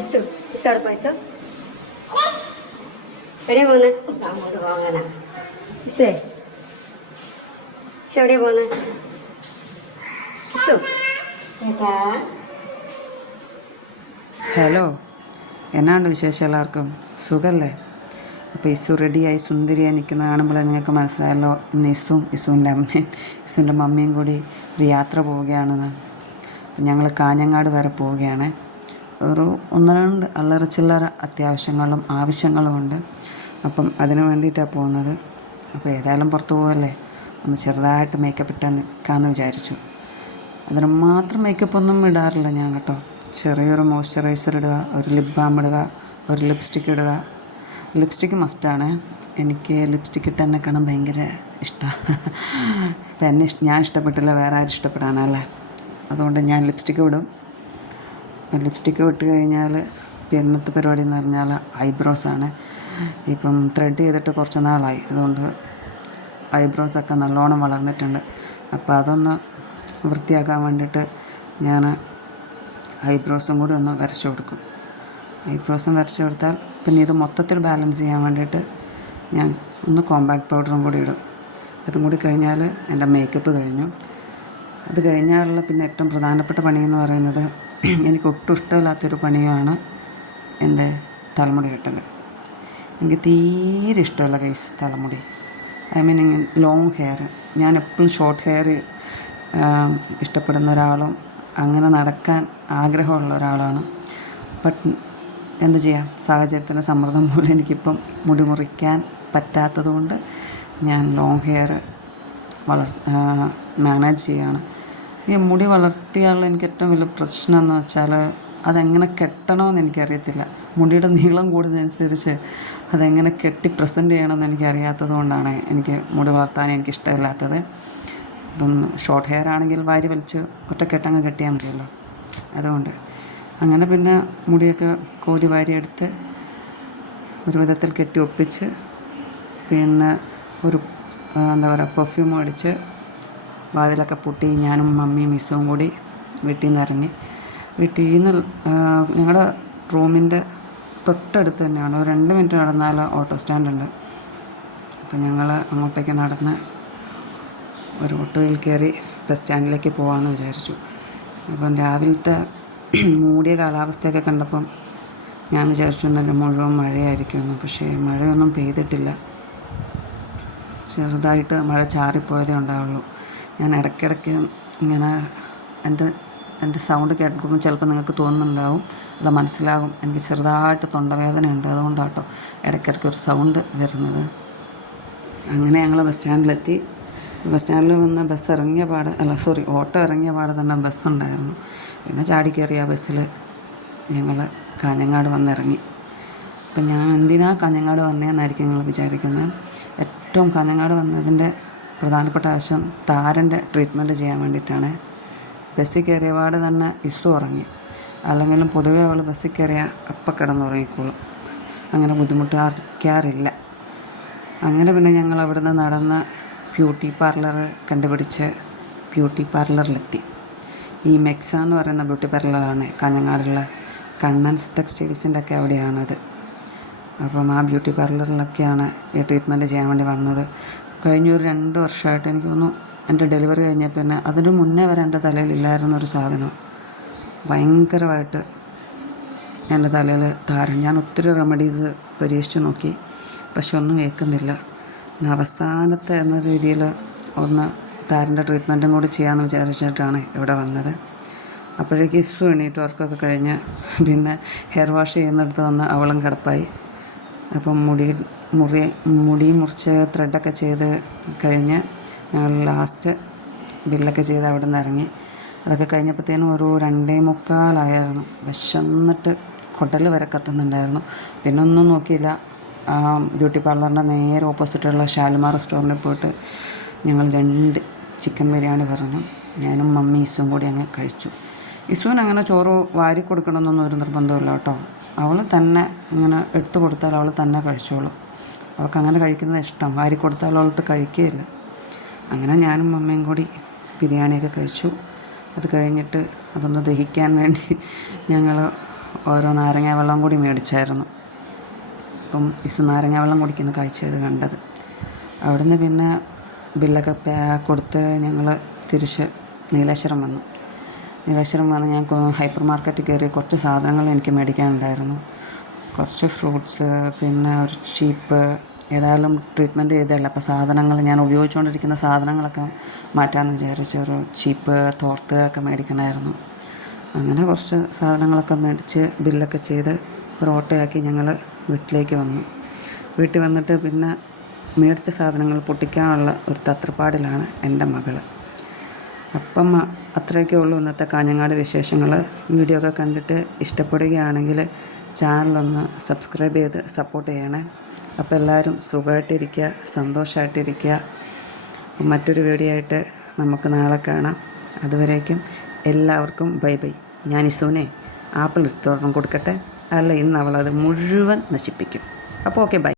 ഇസു ഇസു അവിടെ ഇസു എവിടെയാ പോന്നെ? അങ്ങോട്ട് പോകാനാ ഇസുവേ ഇസു എവിടെയാ പോന്നെ? ഇസു. ഏട്ടാ. ഹലോ എന്നാണ്ട് വിശേഷം എല്ലാവർക്കും? സുഖല്ലേ? അപ്പോൾ ഇസു റെഡിയായി സുന്ദരിയായി നിൽക്കുന്ന കാണുമ്പോൾ നിങ്ങൾക്ക് മനസ്സിലായല്ലോ ഇന്ന് ഇസും ഇസുവിന്റെ അമ്മയും ഇസുവിന്റെ മമ്മിയും കൂടി ഒരു യാത്ര പോവുകയാണെന്ന്. ഞങ്ങൾ കാഞ്ഞങ്ങാട് വരെ പോവുകയാണ്. ഒരു ഒന്ന് രണ്ട് അല്ലറ ചില്ലറ അത്യാവശ്യങ്ങളും ആവശ്യങ്ങളും ഉണ്ട്. അപ്പം അതിന് വേണ്ടിയിട്ടാണ് പോകുന്നത്. അപ്പോൾ ഏതായാലും പുറത്ത് പോകല്ലേ ഒന്ന് ചെറുതായിട്ട് മേക്കപ്പ് ഇട്ടാൽ നിൽക്കാമെന്ന് വിചാരിച്ചു. അതിന് മാത്രം മേക്കപ്പ് ഒന്നും ഇടാറില്ല ഞാൻ കേട്ടോ. ചെറിയൊരു മോയ്സ്ചറൈസർ ഇടുക ഒരു ലിപ് ബാം ഇടുക ഒരു ലിപ്സ്റ്റിക്ക് ഇടുക. ലിപ്സ്റ്റിക്ക് മസ്റ്റാണ് എനിക്ക് ലിപ്സ്റ്റിക്ക് ഇട്ട് എന്നെ കാണാൻ ഭയങ്കര ഇഷ്ടമാണ് ഇപ്പം എന്നെ ഞാൻ ഇഷ്ടപ്പെട്ടില്ല വേറെ ആരും ഇഷ്ടപ്പെടാനല്ലേ അതുകൊണ്ട് ഞാൻ ലിപ്സ്റ്റിക്ക് വിടും ലിപ്സ്റ്റിക്ക് വിട്ട് കഴിഞ്ഞാൽ പിന്നത്തെ പരിപാടി എന്ന് പറഞ്ഞാൽ ഐബ്രോസ് ആണ്. ഇപ്പം ത്രെഡ് ചെയ്തിട്ട് കുറച്ച് നാളായി. അതുകൊണ്ട് ഐബ്രോസ് ഒക്കെ നല്ലോണം വളർന്നിട്ടുണ്ട്. അപ്പോൾ അതൊന്ന് വൃത്തിയാക്കാൻ വേണ്ടിയിട്ട് ഞാൻ ഐബ്രോസും കൂടി ഒന്ന് വരച്ചു കൊടുക്കും. ഐബ്രോസും വരച്ചു കൊടുത്താൽ പിന്നെ ഇത് മൊത്തത്തിൽ ബാലൻസ് ചെയ്യാൻ വേണ്ടിയിട്ട് ഞാൻ ഒന്ന് കോമ്പാക്ട് പൗഡറും കൂടി ഇടും. അതും കൂടി കഴിഞ്ഞാൽ എന്റെ മേക്കപ്പ് കഴിഞ്ഞു. അത് കഴിഞ്ഞാലുള്ള പിന്നെ ഏറ്റവും പ്രധാനപ്പെട്ട പണി എന്ന് പറയുന്നത് എനിക്ക് ഒട്ടും ഇഷ്ടമില്ലാത്തൊരു പണിയാണ് എന്റെ തലമുടി കെട്ടൽ എനിക്ക് തീരെ ഇഷ്ടമല്ല കേസ് തലമുടി. ഐ മീൻ ലോങ് ഹെയർ ഞാൻ എപ്പോഴും ഷോർട്ട് ഹെയർ ഇഷ്ടപ്പെടുന്ന ഒരാളും അങ്ങനെ നടക്കാൻ ആഗ്രഹമുള്ള ഒരാളാണ്. ബട്ട് എന്ത് ചെയ്യാം? സാഹചര്യത്തിന്റെ സമ്മർദ്ദം മൂലം എനിക്കിപ്പം മുടി മുറിക്കാൻ പറ്റാത്തത് കൊണ്ട് ഞാൻ ലോങ് ഹെയർ വളർ മാനേജ് ചെയ്യാണ്. ഈ മുടി വളർത്തിയാലുള്ള എനിക്ക് ഏറ്റവും വലിയ പ്രശ്നം എന്ന് വെച്ചാൽ അതെങ്ങനെ കെട്ടണമെന്ന് എനിക്കറിയത്തില്ല. മുടിയുടെ നീളം കൂടുന്നതനുസരിച്ച് അതെങ്ങനെ കെട്ടി പ്രസന്റ് ചെയ്യണമെന്ന് എനിക്കറിയാത്തത് കൊണ്ടാണ് എനിക്ക് മുടി വളർത്താൻ എനിക്ക് ഇഷ്ടമില്ലാത്തത് ഇപ്പം ഷോർട്ട് ഹെയർ ആണെങ്കിൽ വാരി വലിച്ച് ഒറ്റക്കെട്ടങ്ങ് കെട്ടിയാൽ മതിയല്ലോ. അതുകൊണ്ട് അങ്ങനെ പിന്നെ മുടിയൊക്കെ കോതി വാരിയെടുത്ത് ഒരു വിധത്തിൽ കെട്ടി ഒപ്പിച്ച് പിന്നെ ഒരു എന്താ പറയുക പെർഫ്യൂം അടിച്ച് വാതിലൊക്കെ പൂട്ടി ഞാനും മമ്മിയും മിസ്സും കൂടി വീട്ടിൽ നിന്ന് ഇറങ്ങി. വീട്ടിൽ നിന്ന് ഞങ്ങളുടെ റൂമിന്റെ തൊട്ടടുത്ത് തന്നെയാണ്. ഒരു രണ്ട് മിനിറ്റ് നടന്നാൽ ഓട്ടോ സ്റ്റാൻഡുണ്ട് അപ്പോൾ ഞങ്ങൾ അങ്ങോട്ടേക്ക് നടന്ന് ഒരു ഓട്ടോയിൽ കയറി ബസ് സ്റ്റാൻഡിലേക്ക് പോകാമെന്ന് വിചാരിച്ചു. അപ്പം രാവിലത്തെ മൂടിയ കാലാവസ്ഥയൊക്കെ കണ്ടപ്പം ഞാൻ വിചാരിച്ചു ഇന്നലെ മുഴുവൻ മഴയായിരിക്കുമെന്ന്. പക്ഷേ മഴയൊന്നും പെയ്തിട്ടില്ല. ചെറുതായിട്ട് മഴ ചാറിപ്പോയതേ ഉണ്ടാവുള്ളൂ. ഞാൻ ഇടയ്ക്കിടയ്ക്ക് ഇങ്ങനെ എന്റെ എന്റെ സൗണ്ട് കേൾക്കുമ്പോൾ ചിലപ്പോൾ നിങ്ങൾക്ക് തോന്നുന്നുണ്ടാവും. അല്ല മനസ്സിലാകും. എനിക്ക് ചെറുതായിട്ട് തൊണ്ടവേദന ഉണ്ട് അതുകൊണ്ടാട്ടോ ഇടയ്ക്കിടയ്ക്ക് ഒരു സൗണ്ട് വരുന്നത്. അങ്ങനെ ഞങ്ങൾ ബസ് സ്റ്റാൻഡിലെത്തി ബസ് സ്റ്റാൻഡിൽ വന്ന് ബസ് ഇറങ്ങിയ പാട് അല്ല സോറി ഓട്ടോ ഇറങ്ങിയ പാട് തന്നെ ബസ് ഉണ്ടായിരുന്നു. പിന്നെ ചാടി കയറിയ ബസ്സിൽ ഞങ്ങൾ കാഞ്ഞങ്ങാട് വന്നിറങ്ങി. അപ്പം ഞാൻ എന്തിനാ കാഞ്ഞങ്ങാട് വന്നതെന്നായിരിക്കും നിങ്ങൾ വിചാരിക്കുന്നത്? ഏറ്റവും കാഞ്ഞങ്ങാട് വന്നതിന്റെ പ്രധാനപ്പെട്ട ആവശ്യം താരന്റെ ട്രീറ്റ്മെന്റ് ചെയ്യാൻ വേണ്ടിയിട്ടാണ്. ബസ്സിൽ കയറിയ പാട് തന്നെ ഇസു ഉറങ്ങി. അല്ലെങ്കിലും പൊതുവെ അവൾ ബസ്സിൽ കയറിയാൽ അപ്പം കിടന്നുറങ്ങിക്കോളും. അങ്ങനെ ബുദ്ധിമുട്ടാറിക്കാറില്ല അങ്ങനെ പിന്നെ ഞങ്ങൾ അവിടുന്ന് നടന്ന് ബ്യൂട്ടി പാർലർ കണ്ടുപിടിച്ച് ബ്യൂട്ടി പാർലറിലെത്തി ഈ മെക്സ എന്ന് പറയുന്ന ബ്യൂട്ടി പാർലറാണ് കാഞ്ഞങ്ങാടുള്ള കണ്ണൻസ് ടെക്സ്റ്റൈൽസിന്റെ ഒക്കെ അവിടെയാണത്. അപ്പം ആ ബ്യൂട്ടി പാർലറിലൊക്കെയാണ് ഈ ട്രീറ്റ്മെന്റ് ചെയ്യാൻ വേണ്ടി വന്നത്. കഴിഞ്ഞ ഒരു രണ്ട് വർഷമായിട്ട് എനിക്ക് തോന്നുന്നു എന്റെ ഡെലിവറി കഴിഞ്ഞ പിന്നെ അതിന് മുന്നേ വരെ എന്റെ തലയിലില്ലായിരുന്ന ഒരു സാധനം. ഭയങ്കരമായിട്ട് എന്റെ തലയിൽ താരം ഞാൻ ഒത്തിരി റെമഡീസ് പരീക്ഷിച്ച് നോക്കി. പക്ഷെ ഒന്നും ഏൽക്കുന്നില്ല. പിന്നെ അവസാനത്തെ എന്ന രീതിയിൽ ഒന്ന് താരന്റെ ട്രീറ്റ്മെന്റും കൂടി ചെയ്യാമെന്ന് വിചാരിച്ചിട്ടാണ് ഇവിടെ വന്നത്. അപ്പോഴേക്ക് ഇസു എണീറ്റ് വർക്കൊക്കെ കഴിഞ്ഞ് പിന്നെ ഹെയർ വാഷ് ചെയ്യുന്നിടത്ത് വന്ന് അവളും കിടപ്പായി. അപ്പം മുടി മുറി മുടി മുറിച്ച് ത്രെഡൊക്കെ ചെയ്ത് കഴിഞ്ഞ് ഞങ്ങൾ ലാസ്റ്റ് ബില്ലൊക്കെ ചെയ്ത് അവിടെ നിന്ന് ഇറങ്ങി. അതൊക്കെ കഴിഞ്ഞപ്പോഴത്തേനും ഒരു രണ്ടേ മുക്കാലായിരുന്നു. വിശന്നിട്ട് കുടൽ വരെ കത്തുന്നുണ്ടായിരുന്നു. പിന്നെ ഒന്നും നോക്കിയില്ല. ബ്യൂട്ടി പാർലറിന്റെ നേരെ ഓപ്പോസിറ്റുള്ള ഷാലിമാർ റെസ്റ്റോറന്റിൽ പോയിട്ട് ഞങ്ങൾ രണ്ട് ചിക്കൻ ബിരിയാണി പറഞ്ഞു. ഞാനും മമ്മി ഇസും കൂടി അങ്ങ് കഴിച്ചു. ഇസുവിന് അങ്ങനെ ചോറ് വാരി കൊടുക്കണമെന്നൊന്നും ഒരു നിർബന്ധമില്ല കേട്ടോ. അവൾ തന്നെ ഇങ്ങനെ എടുത്തു കൊടുത്താൽ അവൾ തന്നെ കഴിച്ചോളും. അവൾക്ക് അങ്ങനെ കഴിക്കുന്നത് ഇഷ്ടം. വാരി കൊടുത്താൽ അവൾക്ക് കഴിക്കുകയില്ല അങ്ങനെ ഞാനും മമ്മയും കൂടി ബിരിയാണിയൊക്കെ കഴിച്ചു. അത് കഴിഞ്ഞിട്ട് അതൊന്ന് ദഹിക്കാൻ വേണ്ടി ഞങ്ങൾ ഓരോ നാരങ്ങ വെള്ളം കൂടി മേടിച്ചായിരുന്നു. അപ്പം ഇസു നാരങ്ങ വെള്ളം കുടിക്കുന്ന കാഴ്ചയത് കണ്ടത്. അവിടുന്ന് പിന്നെ ബില്ലൊക്കെ കൊടുത്ത് ഞങ്ങൾ തിരിച്ച് നീലേശ്വരം വന്നു. നീലേശ്വരം വന്ന് ഞാൻ ഹൈപ്പർ മാർക്കറ്റിൽ കയറി കുറച്ച് സാധനങ്ങൾ എനിക്ക് മേടിക്കാനുണ്ടായിരുന്നു. കുറച്ച് ഫ്രൂട്ട്സ് പിന്നെ ഒരു ചീപ്പ് ഏതായാലും ട്രീറ്റ്മെന്റ് ചെയ്തതല്ല. അപ്പോൾ സാധനങ്ങൾ ഞാൻ ഉപയോഗിച്ചുകൊണ്ടിരിക്കുന്ന സാധനങ്ങളൊക്കെ മാറ്റാമെന്ന് വിചാരിച്ച് ഒരു ചീപ്പ് തോർത്ത് ഒക്കെ മേടിക്കണമായിരുന്നു അങ്ങനെ കുറച്ച് സാധനങ്ങളൊക്കെ മേടിച്ച് ബില്ലൊക്കെ ചെയ്ത് ഒരു ഓട്ടോയാക്കി ഞങ്ങൾ വീട്ടിലേക്ക് വന്നു. വീട്ടിൽ വന്നിട്ട് പിന്നെ മേടിച്ച സാധനങ്ങൾ പൊട്ടിക്കാനുള്ള ഒരു തത്രപ്പാടിലാണ് എന്റെ മകൾ അപ്പം അത്രയൊക്കെ ഉള്ളൂ ഇന്നത്തെ കാഞ്ഞങ്ങാട് വിശേഷങ്ങൾ വീഡിയോ ഒക്കെ കണ്ടിട്ട് ഇഷ്ടപ്പെടുകയാണെങ്കിൽ ചാനലൊന്ന് സബ്സ്ക്രൈബ് ചെയ്ത് സപ്പോർട്ട് ചെയ്യണേ. അപ്പോൾ എല്ലാവരും സുഖമായിട്ടിരിക്കുക സന്തോഷമായിട്ടിരിക്കുക. മറ്റൊരു വീഡിയോ ആയിട്ട് നമുക്ക് നാളെ കാണാം. അതുവരേക്കും എല്ലാവർക്കും ബൈ ബൈ. ഞാൻ ഇസുവിനെ ആപ്പിൾ തുടർന്ന് കൊടുക്കട്ടെ? അല്ല ഇന്ന് അവളത് മുഴുവൻ നശിപ്പിക്കും. അപ്പോൾ ഓക്കെ ബൈ